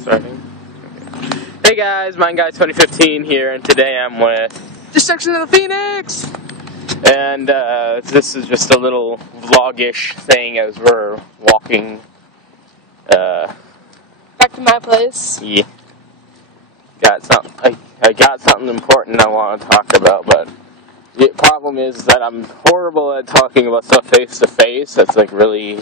Starting. Hey guys, MindGuys2015 here, and today I'm with Destruction of the Phoenix! And this is just a little vlog-ish thing as we're walking back to my place. Yeah. I got something important I want to talk about, but the problem is that I'm horrible at talking about stuff face to face. That's like really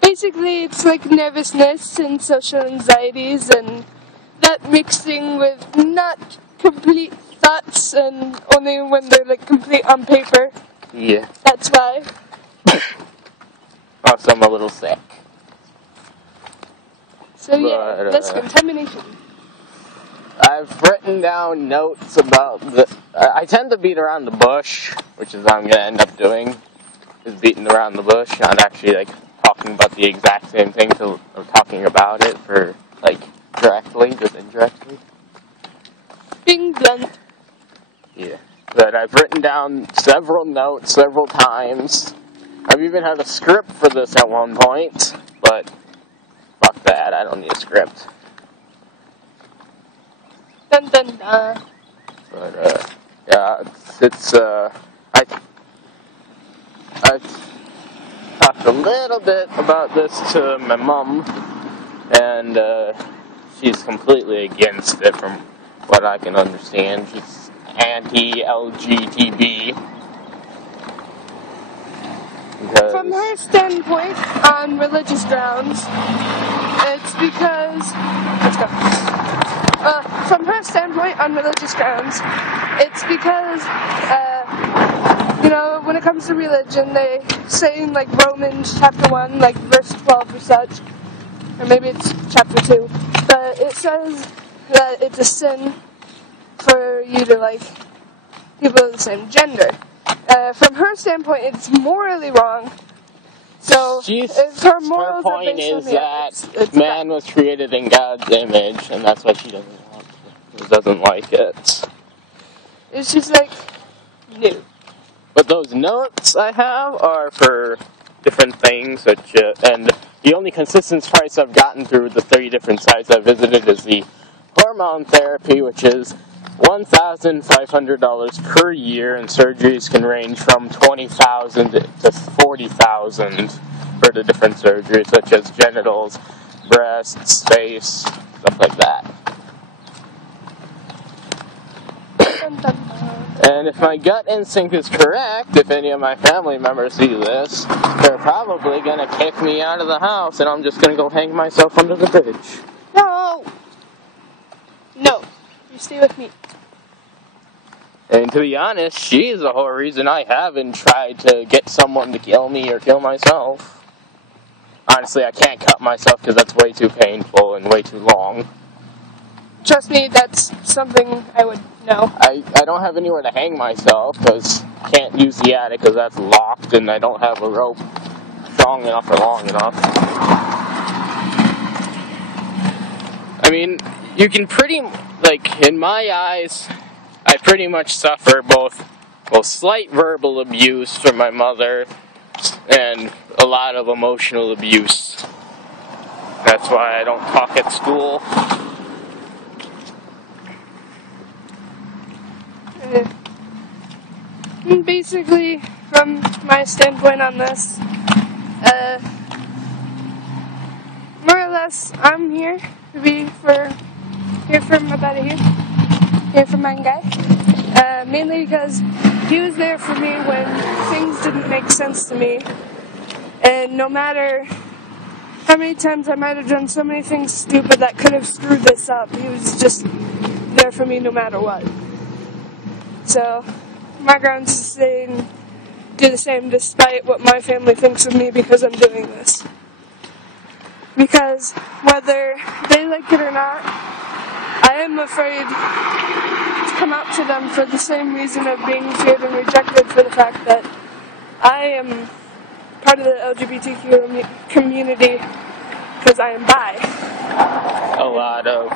Basically, it's like nervousness and social anxieties, and that mixing with not complete thoughts, and only when they're like complete on paper. Yeah. That's why. Also, I'm a little sick. So yeah, that's contamination. I've written down notes about I tend to beat around the bush, which is what I'm going to end up doing, is beating around the bush, not actually, like, talking about the exact same thing, or talking about it for, like, directly, just indirectly. Being blunt. Yeah. But I've written down several notes several times. I've even had a script for this at one point, but fuck that, I don't need a script. Dun dun dun. But, yeah, I talked a little bit about this to my mom, and, she's completely against it from what I can understand. She's anti-LGTB. From her standpoint, on religious grounds, it's because... Let's go. From her standpoint, on religious grounds, it's because, when it comes to religion, they say in, like, Romans chapter 1, like, verse 12 or such, or maybe it's chapter 2, but it says that it's a sin for you to, like, people of the same gender. From her standpoint, it's morally wrong. So, if her morals her point are based is on that it's man was created in God's image, and that's why she doesn't like it. It's just like, no. But those notes I have are for different things, and the only consistent price I've gotten through the 30 different sites I've visited is the hormone therapy, which is $1,500 per year, and surgeries can range from $20,000 to $40,000 for the different surgeries, such as genitals, breasts, face, stuff like that. And if my gut instinct is correct, if any of my family members see this, they're probably going to kick me out of the house, and I'm just going to go hang myself under the bridge. No! No. You stay with me. And to be honest, she's the whole reason I haven't tried to get someone to kill me or kill myself. Honestly, I can't cut myself because that's way too painful and way too long. Trust me, that's something I would know. I don't have anywhere to hang myself because I can't use the attic because that's locked, and I don't have a rope strong enough or long enough. I mean, you can in my eyes, I pretty much suffer both slight verbal abuse from my mother and a lot of emotional abuse. That's why I don't talk at school. Basically, from my standpoint on this, more or less, I'm here to be here for my guy. Mainly because he was there for me when things didn't make sense to me, and no matter how many times I might have done so many things stupid that could have screwed this up, he was just there for me no matter what. So, my grounds is saying do the same despite what my family thinks of me because I'm doing this. Because whether they like it or not, I am afraid to come out to them for the same reason of being feared and rejected, for the fact that I am part of the LGBTQ community because I am bi. A lot of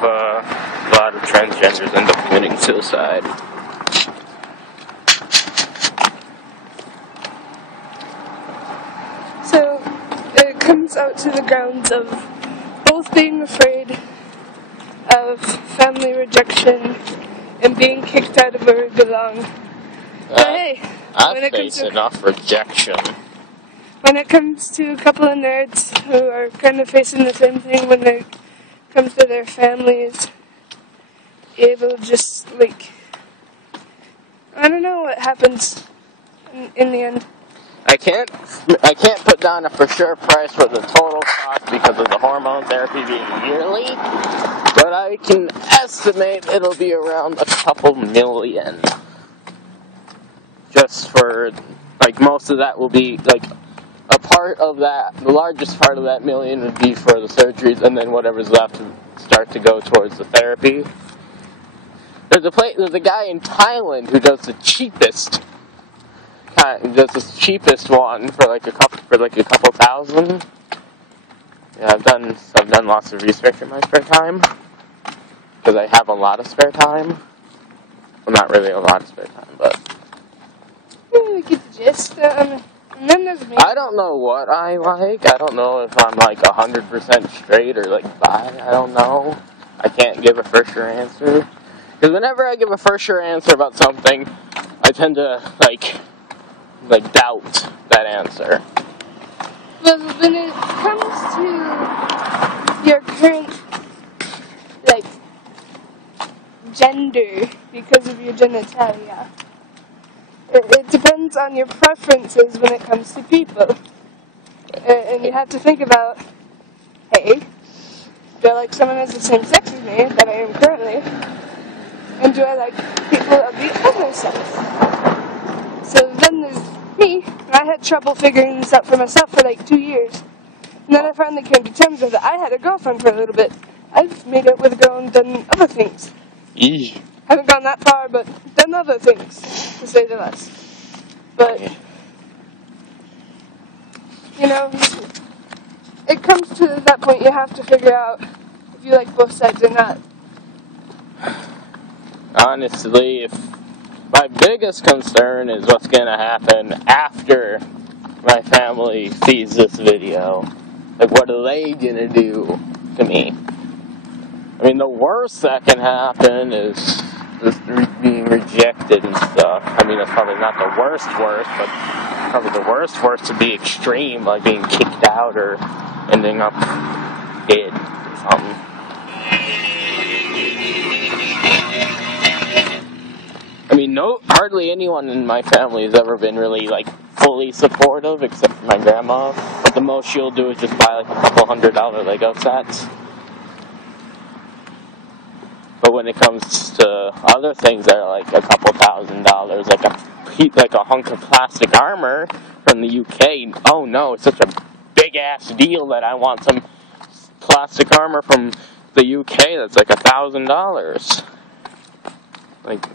transgenders end up committing suicide. comes out to the grounds of both being afraid of family rejection and being kicked out of where we belong. But hey, I've faced enough rejection. When it comes to a couple of nerds who are kind of facing the same thing when it comes to their families, it'll just, like, I don't know what happens in the end. I can't put down a for sure price for the total cost because of the hormone therapy being yearly, but I can estimate it'll be around a couple million. Just for, like, most of that will be, like, a part of that, the largest part of that million would be for the surgeries, and then whatever's left would start to go towards the therapy. There's a guy in Thailand who does the cheapest one for like a couple thousand. Yeah, I've done lots of research in my spare time because I have a lot of spare time. Well, not really a lot of spare time, but we get the gist. And then there's me. I don't know what I like. I don't know if I'm like 100% straight or like bi. I don't know. I can't give a for sure answer. Because whenever I give a for sure answer about something, I tend to like doubt that answer. Well, when it comes to your current, like, gender because of your genitalia, it depends on your preferences when it comes to people. And you have to think about, hey, do I like someone as the same sex as me that I am currently? And do I like people of the other sex? So then there's me. I had trouble figuring this out for myself for like 2 years. And then I finally came to terms with it. I had a girlfriend for a little bit. I've made out with a girl and done other things. Eesh. Haven't gone that far, but done other things, to say the least. But, you know, it comes to that point you have to figure out if you like both sides or not. Honestly, my biggest concern is what's going to happen after my family sees this video. Like, what are they going to do to me? I mean, the worst that can happen is just being rejected and stuff. I mean, that's probably not the worst, but probably the worst to be extreme, like being kicked out or ending up dead or something. I mean, hardly anyone in my family has ever been really, like, fully supportive, except for my grandma. But the most she'll do is just buy, like, a couple $100 Lego sets. But when it comes to other things that are, like, a couple $1,000s, like a hunk of plastic armor from the UK, oh no, it's such a big-ass deal that I want some plastic armor from the UK that's, like, $1,000. Like,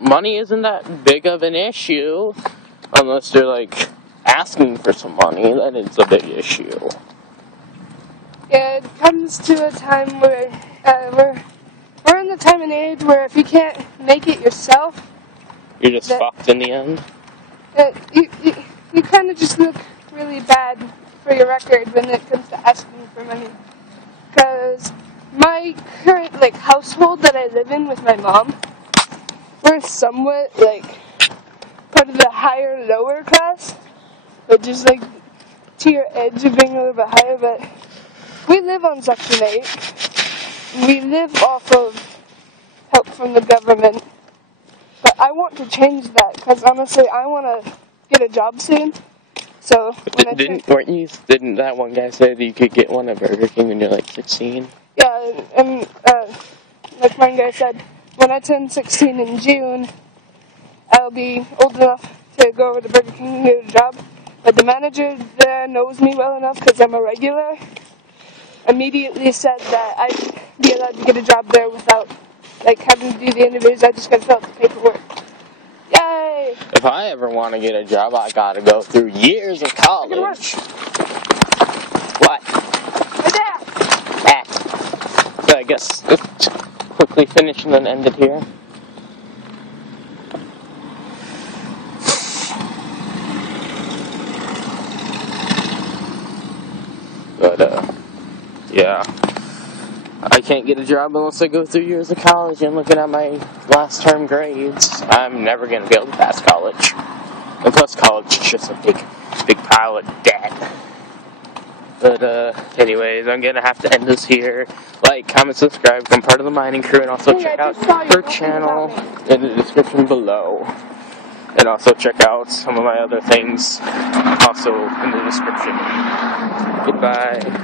money isn't that big of an issue unless they're like asking for some money. Then it's a big issue. Yeah, it comes to a time where we're in the time and age where if you can't make it yourself, you're just fucked in the end. You kind of just look really bad for your record when it comes to asking for money. Because my current household that I live in with my mom, we're somewhat, part of the higher, lower class, but just, to your edge of being a little bit higher, but we live on Section 8. We live off of help from the government, but I want to change that, because honestly, I want to get a job soon, so Didn't that one guy say that you could get one at Burger King when you're, 16? Yeah, and, like one guy said, when I turn 16 in June, I'll be old enough to go over to Burger King and get a job. But the manager there knows me well enough because I'm a regular. Immediately said that I'd be allowed to get a job there without having to do the interviews. I just got to fill out the paperwork. Yay! If I ever want to get a job, I gotta go through years of college. What? My dad! So I guess let's quickly finish and then end it here. But, yeah. I can't get a job unless I go through years of college, and looking at my last term grades, I'm never going to be able to pass college. And plus, college is just a big pile of debt. But, anyways, I'm gonna have to end this here. Like, comment, subscribe, become part of the mining crew, and also check out her channel in the description below. And also check out some of my other things also in the description. Goodbye.